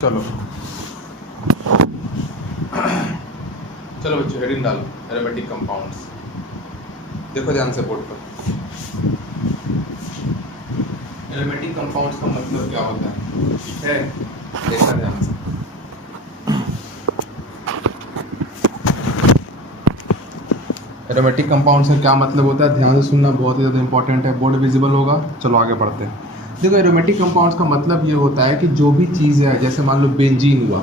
चलो चलो बच्चों हेडिंग डालो एरोमेटिक कंपाउंड्स। देखो ध्यान से बोर्ड पर। एरोमेटिक कंपाउंड्स का मतलब क्या होता है, ठीक है? देखना ध्यान से। एरोमेटिक कंपाउंड्स का क्या मतलब होता है, ध्यान से सुनना, बहुत ही ज़्यादा इंपॉर्टेंट है। बोर्ड विजिबल होगा। चलो आगे बढ़ते हैं। देखो एरोमेटिक कंपाउंड्स का मतलब ये होता है कि जो भी चीज़ है, जैसे मान लो बेंजीन हुआ,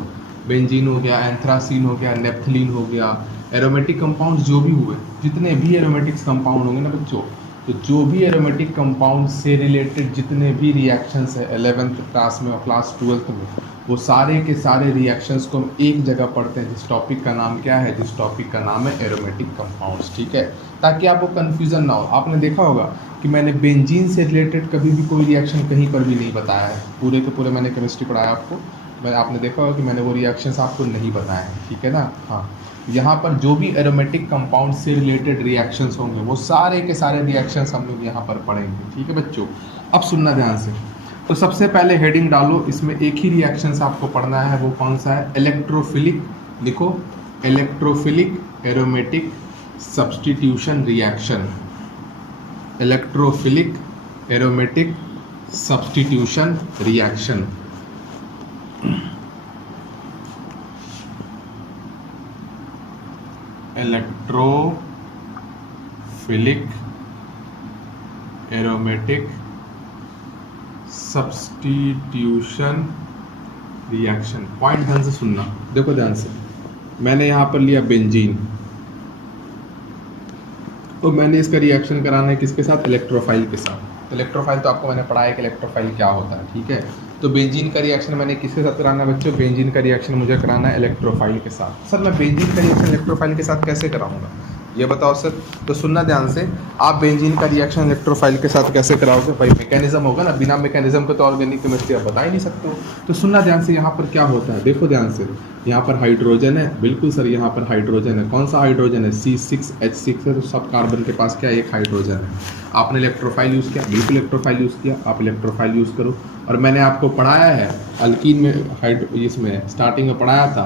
बेंजीन हो गया, एंथ्रासीन हो गया, नेप्थलीन हो गया, एरोमेटिक कंपाउंड्स जो भी हुए, जितने भी एरोमेटिक्स कंपाउंड होंगे ना बच्चों, तो जो भी एरोमेटिक कंपाउंड से रिलेटेड जितने भी रिएक्शंस है 11th क्लास में और क्लास 12th में, वो सारे के सारे रिएक्शंस को हम एक जगह पढ़ते हैं, जिस टॉपिक का नाम क्या है, जिस टॉपिक का नाम है एरोमेटिक कंपाउंड्स, ठीक है? ताकि आपको कन्फ्यूज़न ना हो। आपने देखा होगा कि मैंने बेंजीन से रिलेटेड कभी भी कोई रिएक्शन कहीं पर भी नहीं बताया है, पूरे के पूरे मैंने केमिस्ट्री पढ़ाया आपको, आपने देखा होगा कि मैंने वो रिएक्शंस आपको नहीं बताए हैं, ठीक है ना? हाँ, यहाँ पर जो भी एरोमेटिक कंपाउंड से रिलेटेड रिएक्शंस होंगे वो सारे के सारे रिएक्शंस हम लोग यहाँ पर पढ़ेंगे, ठीक है बच्चों? अब सुनना ध्यान से। तो सबसे पहले हेडिंग डालो, इसमें एक ही रिएक्शंस आपको पढ़ना है, वो कौन सा है? इलेक्ट्रोफिलिक। लिखो, electrophilic aromatic substitution reaction. Electrophilic aromatic substitution reaction. Electrophilic aromatic substitution reaction. Point ध्यान से सुनना, देखो ध्यान से। मैंने यहाँ पर लिया बेंजीन, तो मैंने इसका रिएक्शन कराना है किसके साथ? इलेक्ट्रोफाइल के साथ। इलेक्ट्रोफाइल तो आपको मैंने पढ़ाया कि इलेक्ट्रोफाइल क्या होता है, ठीक है? तो बेंजीन का रिएक्शन मैंने किसके साथ कराना है बच्चों? बेंजीन का रिएक्शन मुझे कराना है इलेक्ट्रोफाइल के साथ। सर मैं बेंजीन का रिएक्शन इलेक्ट्रोफाइल के साथ कैसे कराऊंगा, ये बताओ सर। तो सुनना ध्यान से, आप बेंजीन का रिएक्शन इलेक्ट्रोफाइल के साथ कैसे कराओगे? भाई मैकेनिज्म होगा ना, बिना मैकेनिज्म के तो ऑर्गेनिक केमिस्ट्री आप बता ही नहीं सकते हो। तो सुनना ध्यान से, यहाँ पर क्या होता है, देखो ध्यान से। यहाँ पर हाइड्रोजन है, बिल्कुल सर, यहाँ पर हाइड्रोजन है। कौन सा हाइड्रोजन है? C6H6 है, तो सब कार्बन के पास क्या, एक हाइड्रोजन है। आपने इलेक्ट्रोफाइल यूज़ किया, बिल्कुल इलेक्ट्रोफाइल यूज़ किया, आप इलेक्ट्रोफाइल यूज़ करो। और मैंने आपको पढ़ाया है अल्कीन में, इसमें स्टार्टिंग में पढ़ाया था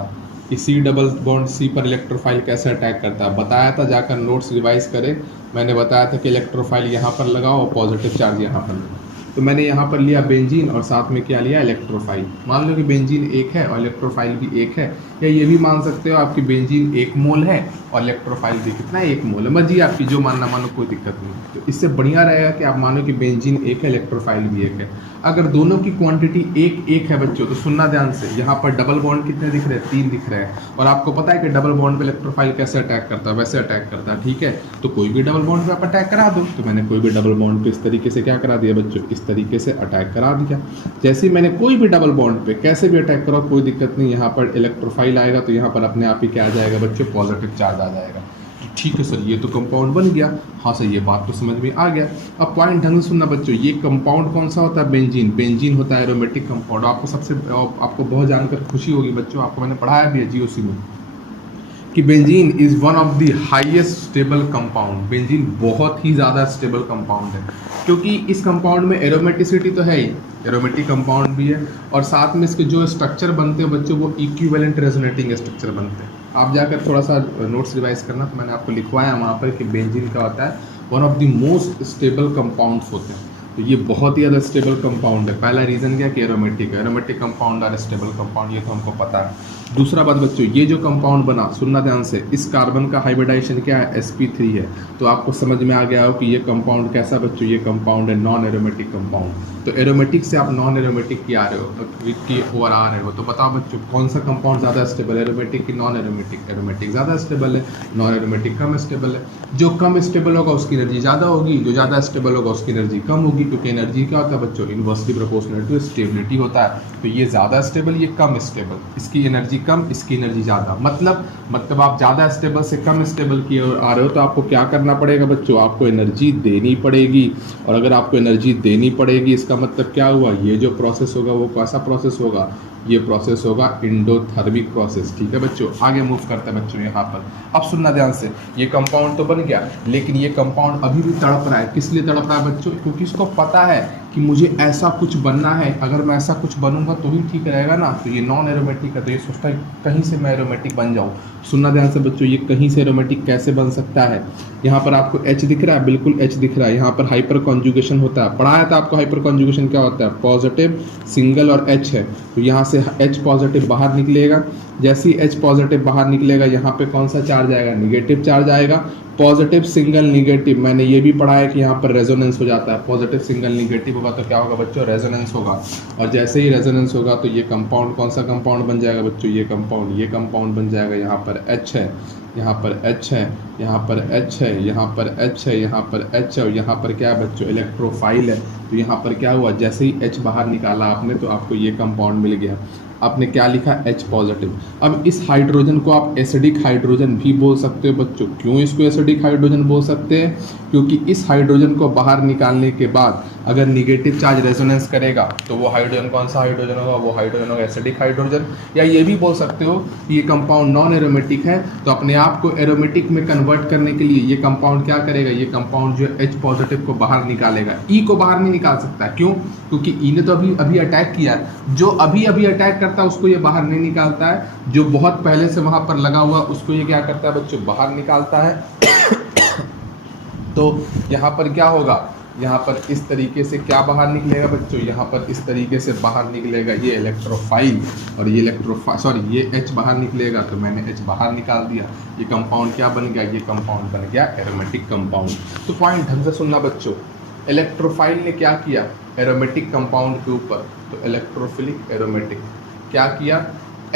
कि C डबल बॉन्ड C पर इलेक्ट्रोफाइल कैसे अटैक करता है, बताया था, जाकर नोट्स रिवाइज करें। मैंने बताया था कि इलेक्ट्रोफाइल यहाँ पर लगाओ और पॉजिटिव चार्ज यहाँ पर लगाओ। तो मैंने यहाँ पर लिया बेंजीन और साथ में क्या लिया? इलेक्ट्रोफाइल। मान लो कि बेंजीन एक है और इलेक्ट्रोफाइल भी एक है, या ये भी मान सकते हो आपकी बेंजीन 1 मोल है और इलेक्ट्रोफाइल भी कितना है? 1 मोल है। मर्जी आपकी, जो मानना मानो, कोई दिक्कत नहीं। तो इससे बढ़िया रहेगा कि आप मानो कि बेंजीन एक है, इलेक्ट्रोफाइल भी एक है। अगर दोनों की क्वांटिटी एक एक है बच्चों, तो सुनना ध्यान से, यहाँ पर डबल बॉन्ड कितने दिख रहे हैं? 3 दिख रहे हैं। और आपको पता है कि डबल बॉन्ड पे इलेक्ट्रोफाइल कैसे अटैक करता है? वैसे अटैक करता है, ठीक है? तो कोई भी डबल बॉन्ड पे आप अटैक करा दो। तो मैंने कोई भी डबल बॉन्ड पे इस तरीके से क्या करा दिया बच्चों? इस तरीके से अटैक करा दिया। जैसे ही मैंने कोई भी डबल बॉन्ड पे कैसे भी अटैक करो, कोई दिक्कत नहीं, यहाँ पर इलेक्ट्रोफाइल आएगा, तो यहाँ पर अपने आप ही क्या आ जाएगा बच्चों? पॉजिटिव चार्ज आ जाएगा। ठीक है सर, ये तो कंपाउंड बन गया। हाँ सर, ये बात तो समझ में आ गया। अब पॉइंट ढंग से सुनना बच्चों, ये कंपाउंड कौन सा होता है? बेंजीन। बेंजीन होता है एरोमेटिक कंपाउंड। आपको बहुत जानकर खुशी होगी बच्चों, आपको मैंने पढ़ाया भी है GOC में कि benzene is one of the highest stable compound. Benzene बहुत ही ज़्यादा स्टेबल कंपाउंड है, क्योंकि इस कंपाउंड में एरोमेटिसिटी तो है ही, एरोमेटिक कंपाउंड भी है, और साथ में इसके जो स्ट्रक्चर बनते हैं बच्चों, वो इक्विवेलेंट रेजोनेटिंग स्ट्रक्चर बनते हैं। आप जाकर थोड़ा सा नोट्स रिवाइज करना, तो मैंने आपको लिखवाया वहाँ पर कि बेंजीन का होता है one of the most stable compounds होते हैं। तो ये बहुत ही ज़्यादा स्टेबल कंपाउंड है। पहला रीज़न क्या कि एरोमेटिक है, एरोमेटिक कंपाउंड और स्टेबल कंपाउंड, ये तो हमको पता है। दूसरा बात बच्चों, ये जो कंपाउंड बना, सुनना ध्यान से, इस कार्बन का हाइब्रिडाइजेशन क्या है? sp3 है। तो आपको समझ में आ गया हो कि ये कंपाउंड कैसा बच्चों? ये कंपाउंड है नॉन एरोमेटिक कंपाउंड। तो एरोमेटिक से आप नॉन एरोमेटिक की आ रहे हो, की ओर आ रहे हो, तो बताओ बच्चों कौन सा कंपाउंड ज़्यादा स्टेबल है, एरोमेटिक की नॉन एरोमेटिक? एरोमेटिक ज़्यादा स्टेबल है, नॉन एरोमेटिक कम स्टेबल है। जो कम स्टेबल होगा उसकी एनर्जी ज़्यादा होगी, जो ज़्यादा स्टेबल होगा उसकी एनर्जी कम होगी, क्योंकि एनर्जी क्या होता है बच्चों? इनवर्सली प्रोपोर्शनल टू स्टेबिलिटी होता है। तो ये ज़्यादा स्टेबल, ये कम स्टेबल, इसकी एनर्जी कम, इसकी एनर्जी ज़्यादा। मतलब आप ज़्यादा स्टेबल से कम स्टेबल की ओर आ रहे हो, तो आपको क्या करना पड़ेगा बच्चों? आपको एनर्जी देनी पड़ेगी। और अगर आपको एनर्जी देनी पड़ेगी, इसका मतलब क्या हुआ? ये जो प्रोसेस होगा वो कैसा प्रोसेस होगा? ये प्रोसेस होगा एंडोथर्मिक प्रोसेस। ठीक है बच्चों, आगे मूव करते हैं बच्चों यहाँ पर। अब सुनना ध्यान से, ये कंपाउंड तो बन गया, लेकिन ये कंपाउंड अभी भी तड़प रहा है। किस लिए तड़प रहा है बच्चों? क्योंकि इसको पता है कि मुझे ऐसा कुछ बनना है, अगर मैं ऐसा कुछ बनूंगा तो ही ठीक रहेगा ना। तो ये नॉन एरोमेटिक है, तो ये सोचता है कहीं से मैं एरोमेटिक बन जाऊँ। सुनना ध्यान से बच्चों, ये कहीं से एरोमेटिक कैसे बन सकता है? यहाँ पर आपको H दिख रहा है, बिल्कुल H दिख रहा है। यहाँ पर हाइपर कॉन्जुगेशन होता है, पढ़ाया था आपको हाइपर कॉन्जुगेशन क्या होता है। पॉजिटिव सिंगल और H है, तो यहाँ से H पॉजिटिव बाहर निकलेगा। जैसे ही H पॉजिटिव बाहर निकलेगा, यहाँ पे कौन सा चार्ज आएगा? निगेटिव चार्ज आएगा। पॉजिटिव सिंगल निगेटिव, मैंने ये भी पढ़ा है कि यहाँ पर रेजोनेंस हो जाता है। पॉजिटिव सिंगल निगेटिव होगा तो क्या होगा बच्चों? रेजोनेंस होगा। और जैसे ही रेजोनेंस होगा तो ये कंपाउंड कौन सा कंपाउंड बन जाएगा बच्चों? ये कंपाउंड बन जाएगा। यहाँ पर H है, यहाँ पर H है, यहाँ पर H है, यहाँ पर H है, यहाँ पर H है, और यहाँ पर क्या है बच्चों? इलेक्ट्रोफाइल है। तो यहाँ पर क्या हुआ? जैसे ही H बाहर निकाला आपने तो आपको ये कंपाउंड मिल गया। आपने क्या लिखा? H positive. अब इस हाइड्रोजन को आप एसिडिक हाइड्रोजन भी बोल सकते हो बच्चों। क्यों इसको एसिडिक हाइड्रोजन बोल सकते हैं? क्योंकि इस हाइड्रोजन को बाहर निकालने के बाद अगर निगेटिव चार्ज रेजोनेंस करेगा तो वो हाइड्रोजन कौन सा हाइड्रोजन होगा? वो हाइड्रोजन होगा एसिडिक हाइड्रोजन। या ये भी बोल सकते हो कि ये कंपाउंड नॉन एरोमेटिक है, तो अपने आप को एरोमेटिक में कन्वर्ट करने के लिए ये कंपाउंड क्या करेगा? ये कंपाउंड जो है H पॉजिटिव को बाहर निकालेगा, E को बाहर नहीं निकाल सकता। क्यों? क्योंकि E ने तो अभी अटैक किया है। जो अभी अटैक करता है उसको ये बाहर नहीं निकालता है, जो बहुत पहले से वहां पर लगा हुआ उसको ये क्या करता है बच्चों? बाहर निकालता है। तो यहाँ पर क्या होगा? यहाँ पर इस तरीके से क्या बाहर निकलेगा बच्चों? यहाँ पर इस तरीके से बाहर निकलेगा ये इलेक्ट्रोफाइल, और ये ये H बाहर निकलेगा, तो मैंने H बाहर निकाल दिया। ये कंपाउंड क्या बन गया? ये कंपाउंड बन गया एरोमेटिक कंपाउंड। तो पॉइंट ढंग से सुनना बच्चों, इलेक्ट्रोफाइल ने क्या किया एरोमेटिक कंपाउंड के ऊपर? तो इलेक्ट्रोफिलिक एरोमेटिक। क्या किया?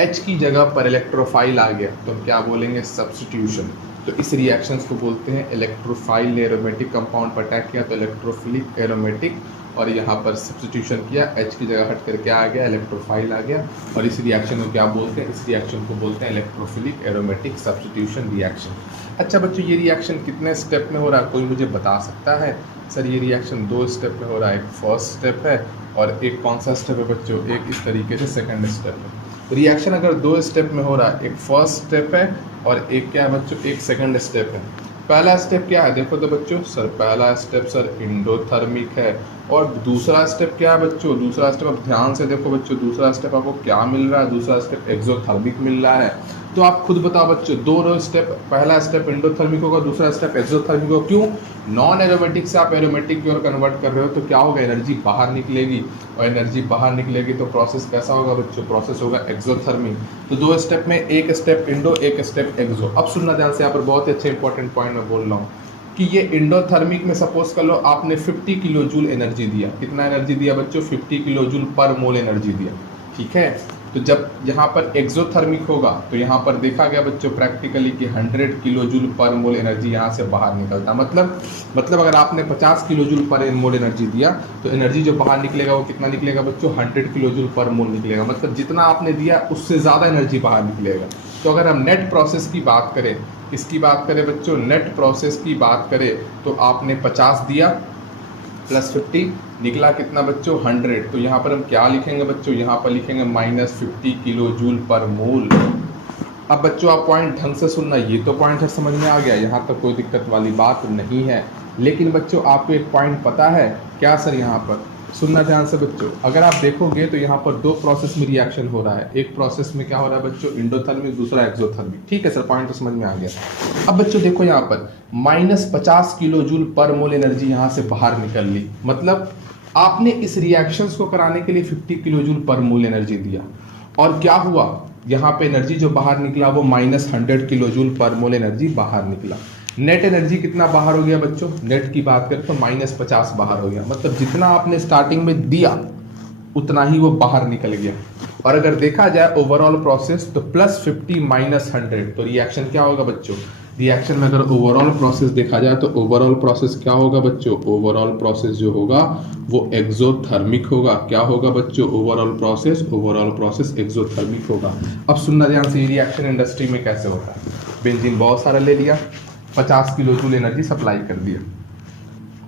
H की जगह पर इलेक्ट्रोफाइल आ गया, तो हम क्या बोलेंगे? सब्स्टिट्यूशन। तो इस रिएक्शंस को बोलते हैं इलेक्ट्रोफाइल ने एरोमेटिक कंपाउंड पर अटैक किया तो इलेक्ट्रोफिलिक एरोमेटिक, और यहाँ पर सब्स्टिट्यूशन किया, H की जगह हट कर क्या आ गया? इलेक्ट्रोफाइल आ गया। और इस रिएक्शन को क्या बोलते हैं? इस रिएक्शन को बोलते हैं इलेक्ट्रोफिलिक एरोमेटिक सब्स्टिट्यूशन रिएक्शन। अच्छा बच्चों, ये रिएक्शन कितने स्टेप में हो रहा है? कोई मुझे बता सकता है? सर ये रिएक्शन 2 स्टेप में हो रहा है। एक फर्स्ट स्टेप है और एक कौन सा स्टेप है बच्चों? एक इस तरीके से सेकंड स्टेप है। रिएक्शन अगर 2 स्टेप में हो रहा है, एक फर्स्ट स्टेप है और एक क्या है बच्चों? एक सेकंड स्टेप है। पहला स्टेप क्या है देखो तो बच्चों, सर पहला स्टेप सर एंडोथर्मिक है, और दूसरा स्टेप क्या है बच्चों? दूसरा स्टेप आप ध्यान से देखो बच्चों, दूसरा स्टेप आपको क्या मिल रहा है? दूसरा स्टेप एक्सोथर्मिक मिल रहा है। तो आप खुद बताओ बच्चों, दोनों स्टेप, पहला स्टेप एंडोथर्मिक होगा, दूसरा स्टेप एक्सोथर्मिक होगा। क्यों? नॉन एरोमेटिक से आप एरोमेटिक की ओर कन्वर्ट कर रहे हो, तो क्या होगा? एनर्जी बाहर निकलेगी, और एनर्जी बाहर निकलेगी तो प्रोसेस कैसा होगा बच्चों? प्रोसेस होगा एक्सोथर्मिक। तो 2 स्टेप में एक स्टेप इंडो, एक स्टेप एक्सो। अब सुनना ध्यान से, यहाँ पर बहुत ही अच्छे इंपॉर्टेंट पॉइंट मैं बोल रहा हूँ कि ये एंडोथर्मिक में सपोज कर लो आपने 50 किलो जूल एनर्जी दिया। कितना एनर्जी दिया बच्चों? 50 किलो जूल पर मोल एनर्जी दिया। ठीक है, तो जब यहाँ पर एक्सोथर्मिक होगा तो यहाँ पर देखा गया बच्चों प्रैक्टिकली कि 100 किलो जूल पर मोल एनर्जी यहाँ से बाहर निकलता। मतलब अगर आपने 50 किलो जूल पर मोल एनर्जी दिया तो एनर्जी जो बाहर निकलेगा वो कितना निकलेगा बच्चों? 100 किलो जूल पर मोल निकलेगा। मतलब जितना आपने दिया उससे ज़्यादा एनर्जी बाहर निकलेगा। तो अगर हम नेट प्रोसेस की बात करें, किसकी बात करें बच्चों? नेट प्रोसेस की बात करें तो आपने 50 दिया प्लस 50 निकला कितना बच्चों? 100। तो यहाँ पर हम क्या लिखेंगे बच्चों? यहाँ पर लिखेंगे -50 किलो जूल पर मोल। अब बच्चों आप पॉइंट ढंग से सुनना, ये तो पॉइंट है समझ में आ गया, यहाँ तक कोई दिक्कत वाली बात नहीं है। लेकिन बच्चों आपको एक पॉइंट पता है क्या सर? यहाँ पर सुनना ध्यान से बच्चों, अगर आप देखोगे तो यहाँ पर 2 प्रोसेस में रिएक्शन हो रहा है। एक प्रोसेस में क्या हो रहा है बच्चों? एंडोथर्मिक, दूसरा एक्सोथर्मिक। ठीक है सर, पॉइंट तो समझ में आ गया। अब बच्चों देखो यहाँ पर -50 किलो जूल पर मोल एनर्जी यहाँ से बाहर निकल ली। मतलब आपने इस रिएक्शंस को कराने के लिए 50 किलो जूल पर मोल एनर्जी दिया, और क्या हुआ? यहाँ पे एनर्जी जो बाहर निकला वो -100 किलो जूल पर मोल एनर्जी बाहर निकला। नेट एनर्जी कितना बाहर हो गया बच्चों? नेट की बात करें तो -50 बाहर हो गया। मतलब जितना आपने स्टार्टिंग में दिया उतना ही वो बाहर निकल गया। और अगर देखा जाए ओवरऑल प्रोसेस तो +50 -100, तो रिएक्शन क्या होगा बच्चों? रिएक्शन में अगर ओवरऑल प्रोसेस देखा जाए तो ओवरऑल प्रोसेस क्या होगा बच्चों? ओवरऑल प्रोसेस जो होगा वो एक्सोथर्मिक होगा। क्या होगा बच्चों? ओवरऑल प्रोसेस एक्सोथर्मिक होगा। अब सुनना ध्यान से, रिएक्शन इंडस्ट्री में कैसे होता है? बेंजीन बहुत सारा ले लिया, 50 किलो जूल एनर्जी सप्लाई कर दिया,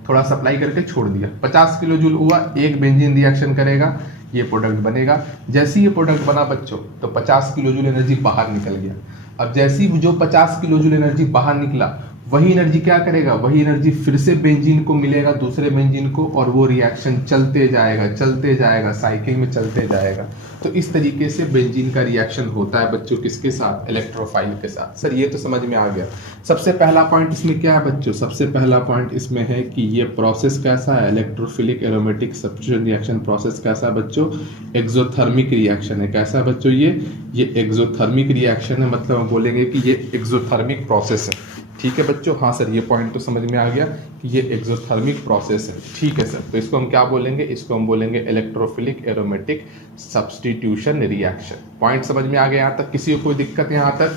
थोड़ा सप्लाई करके छोड़ दिया, 50 किलो जूल हुआ। एक बेंजीन रिएक्शन करेगा, ये प्रोडक्ट बनेगा। जैसे ये प्रोडक्ट बना बच्चों तो 50 किलो जूल एनर्जी बाहर निकल गया। अब जैसे ही जो 50 किलो जूल एनर्जी बाहर निकला, वही एनर्जी क्या करेगा, वही एनर्जी फिर से बेंजीन को मिलेगा, दूसरे बेंजीन को, और वो रिएक्शन चलते जाएगा, साइकिल में चलते जाएगा। तो इस तरीके से बेंजीन का रिएक्शन होता है बच्चों, किसके साथ, इलेक्ट्रोफाइल के साथ। सर ये तो समझ में आ गया। सबसे पहला पॉइंट इसमें क्या है बच्चों, सबसे पहला पॉइंट इसमें है कि ये प्रोसेस कैसा है, electrophilic aromatic substitution reaction process कैसा है बच्चों, एक्सोथर्मिक रिएक्शन है। कैसा है बच्चों, ये एक्सोथर्मिक रिएक्शन है, मतलब हम बोलेंगे कि ये एक्सोथर्मिक प्रोसेस है। ठीक है बच्चों, हाँ सर ये पॉइंट तो समझ में आ गया कि ये एक्सोथर्मिक प्रोसेस है। ठीक है सर, तो इसको हम क्या बोलेंगे, इसको हम बोलेंगे electrophilic aromatic substitution reaction. Point समझ में आ गया यहाँ तक, किसी को कोई दिक्कत यहाँ तक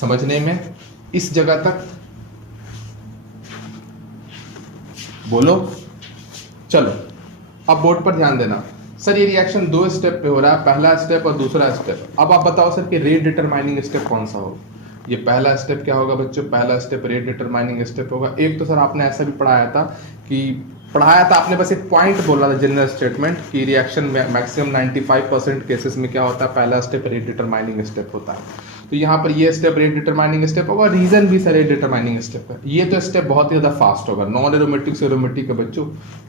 समझने में, इस जगह तक बोलो। चलो अब बोर्ड पर ध्यान देना। सर ये रिएक्शन 2 स्टेप पे हो रहा है, पहला स्टेप और दूसरा स्टेप। अब आप बताओ सर कि रेट डिटरमाइनिंग स्टेप कौन सा होगा। ये पहला स्टेप क्या होगा बच्चों, पहला स्टेप रेट डिटरमाइनिंग स्टेप होगा। एक तो सर आपने ऐसा भी पढ़ाया था आपने, बस एक पॉइंट बोला था जनरल स्टेटमेंट कि रिएक्शन मैक्सिमम 95% केसेस में क्या होता है, पहला स्टेप रेट डिटरमाइनिंग स्टेप होता है। तो यहाँ पर ये स्टेप रेट डिटरमाइनिंग स्टेप होगा, रीजन भी सर रेट डिटरमाइनिंग स्टेप है। ये तो स्टेप बहुत ही ज्यादा फास्ट होगा, नॉन एरोमेटिक से एरोमेटिक है बच्चों,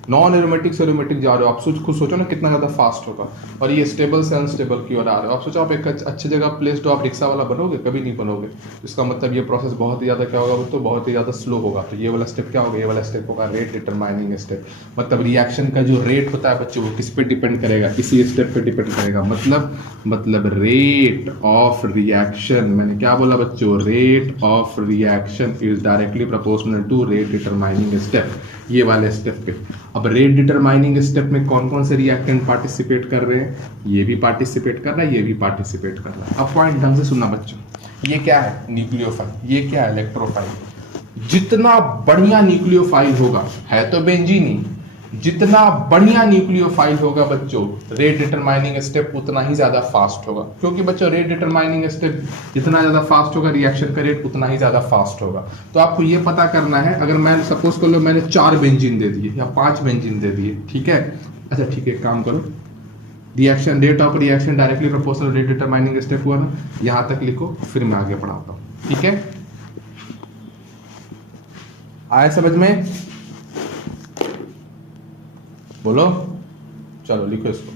नॉन एरोमेटिक से एरोमेटिक जा रहे हो आप, खुद सोचो ना कितना ज्यादा फास्ट होगा। और ये स्टेबल से अनस्टेबल की ओर आ रहे हो आप, सोचो आप एक अच्छी जगह प्लेस तो आप रिक्शा वाला बनोगे, कभी नहीं बनोगे। इसका मतलब ये प्रोसेस बहुत ही ज्यादा क्या होगा तो बहुत ही ज्यादा स्लो होगा। तो ये वाला स्टेप क्या होगा, ये वाला स्टेप होगा रेट डिटरमाइनिंग स्टेप। मतलब रिएक्शन का जो रेट होता है बच्चों वो किस पे डिपेंड करेगा, इसी स्टेप पे डिपेंड करेगा। मतलब रेट ऑफ रिएक्शन, मैंने क्या बोला बच्चों, rate of reaction is directly proportional to rate determining step, ये वाले स्टेप पे। अब रेट डिटरमाइनिंग स्टेप में कौन कौन से रिएक्टेंट पार्टिसिपेट कर रहे हैं, ये भी पार्टिसिपेट कर रहा है, ये भी पार्टिसिपेट कर रहा है। अब पॉइंट ढंग से सुनना बच्चों, ये क्या है न्यूक्लियोफाइल, ये क्या है इलेक्ट्रोफाइल। जितना बढ़िया न्यूक्लियोफाइल होगा, है तो बेंजीन ही, जितना बढ़िया न्यूक्लियोफाइल होगा बच्चों, रेट डिटरमाइनिंग स्टेप उतना ही ज्यादा फास्ट होगा। क्योंकि बच्चों रेट डिटरमाइनिंग स्टेप जितना ज्यादा फास्ट होगा, रिएक्शन का रेट उतना ही ज्यादा फास्ट होगा। तो आपको ये पता करना है, अगर मैं सपोज कर लो मैंने 4 बेंजीन दे दिए या 5 बेंजीन दे दिए, ठीक है, अच्छा ठीक है, काम करो, reaction rate of reaction directly proportional rate determining step हुआ ना, यहां तक लिखो, फिर मैं आगे पढ़ाता हूं। ठीक है, आए समझ में, बोलो, चलो लिखो इसको।